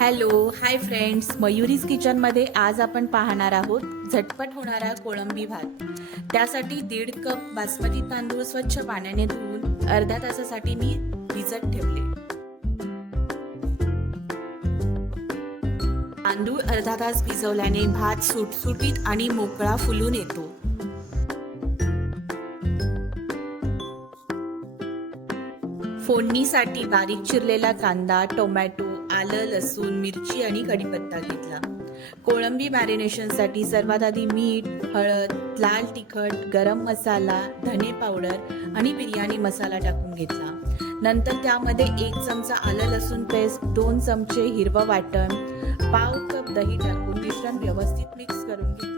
Hello hi friends. मयुरीज किचनमध्ये आज आपण पाहणार आहोत झटपट होणारा कोळंबी भात. त्यासाठी दीड कप बासमती तांदूळ स्वच्छ पाण्याने धुवून अर्ध्या तासासाठी मी भिजत ठेवले. तांदूळ अर्धा तास भिजवल्याने भात सुटसुटीत आणि मोकळा फुलून येतो. फोडणीसाठी बारीक चिरलेला कांदा टोमॅटो आलं लसूण मिरची आणि कढीपत्ता घेतला. कोळंबी मॅरिनेशनसाठी सर्वात आधी मीठ हळद लाल तिखट गरम मसाला धने पावडर आणि बिर्याणी मसाला टाकून घेतला. नंतर त्यामध्ये एक चमचा आलं लसूण पेस्ट दोन चमचे हिरवं वाटण पाव कप दही टाकून मिश्रण व्यवस्थित मिक्स करून घेतलं.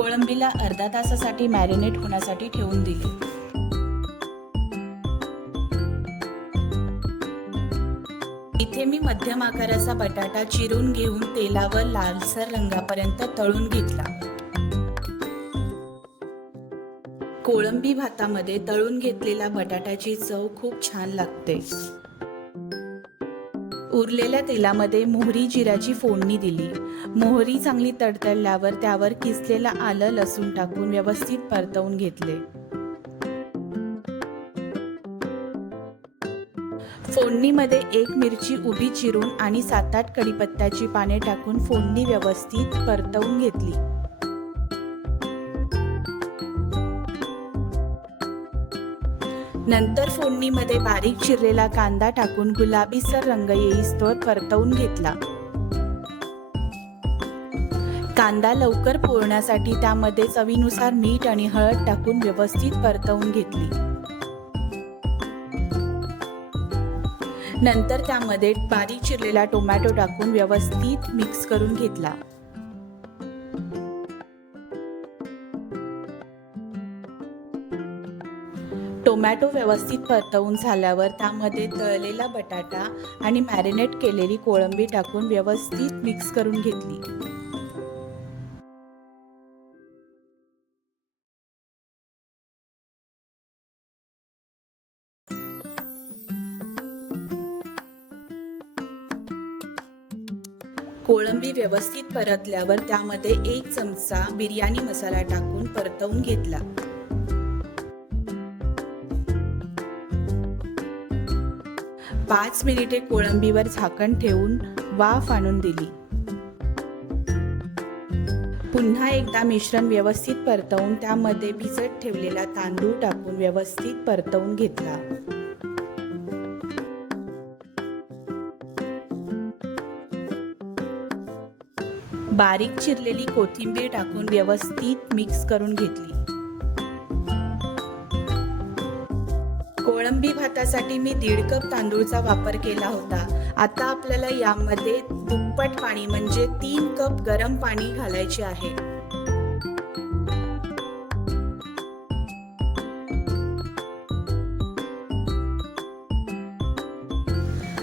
कोळंबीला अर्धा तासासाठी मॅरिनेट होण्यासाठी ठेवून दिली. इथे मी मध्यम आकाराचा बटाटा चिरून घेऊन तेलावर लालसर रंगापर्यंत तळून घेतला. कोळंबी भातामध्ये तळून घेतलेला बटाट्याची चव खूप छान लागते. उरलेल्या तेलामध्ये मोहरी जिऱ्याची फोडणी दिली. मोहरी चांगली तडतडल्यावर त्यावर किसलेलं आलं लसूण टाकून व्यवस्थित परतवून घेतले. फोडणीमध्ये एक मिरची उभी चिरून आणि सात आठ कडीपत्त्याची पाने टाकून फोडणी व्यवस्थित परतवून घेतली. नंतर फोडणीमध्ये बारीक चिरलेला कांदा टाकून गुलाबीसर रंग येईस्तोवर परतवून घेतला. कांदा लवकर पोळण्यासाठी त्यामध्ये चवीनुसार मीठ आणि हळद टाकून व्यवस्थित परतवून घेतली. नंतर त्यामध्ये बारीक चिरलेला टोमॅटो टाकून व्यवस्थित मिक्स करून घेतला. टोमॅटो व्यवस्थित परतवून झाल्यावर त्यामध्ये तळलेला बटाटा आणि मॅरिनेट केलेली कोळंबी टाकून व्यवस्थित मिक्स करून घेतली. कोळंबी व्यवस्थित परतल्यावर त्यामध्ये एक चमचा बिर्याणी मसाला टाकून परतवून घेतला. पाच मिनिटे कोळंबीवर झाकण ठेवून वाफ आणून दिली. पुन्हा एकदा मिश्रण व्यवस्थित परतवून त्यामध्ये भिजत ठेवलेला तांदूळ टाकून व्यवस्थित परतवून घेतला. बारीक चिरलेली कोथिंबीर टाकून व्यवस्थित मिक्स करून घेतली. कोळंबी भातासाठी मी दीड कप तांदूळचा वापर केला होता. आता आपल्याला यामध्ये दुप्पट पाणी म्हणजे तीन कप गरम पाणी घालायचे आहे.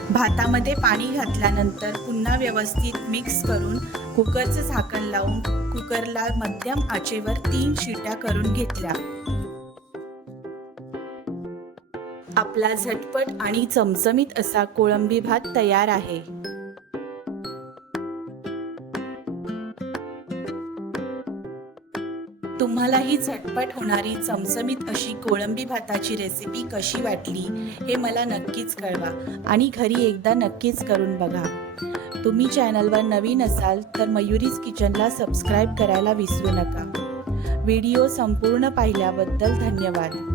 भातामध्ये पाणी घातल्यानंतर पुन्हा व्यवस्थित मिक्स करून कुकरचं झाकण लावून कुकरला मध्यम आचेवर तीन शिट्या करून घेतल्या. आपला झटपट आणि चमचमीत असा कोळंबी भात तयार आहे. तुम्हाला ही झटपट होणारी चमचमीत अशी कोळंबी भाताची रेसिपी कशी वाटली हे मला नक्कीच कळवा आणि घरी एकदा नक्कीच करून बघा. तुम्ही चॅनलवर नवीन असाल तर मयुरीज किचनला सबस्क्राईब करायला विसरू नका. व्हिडिओ संपूर्ण पाहिल्याबद्दल धन्यवाद.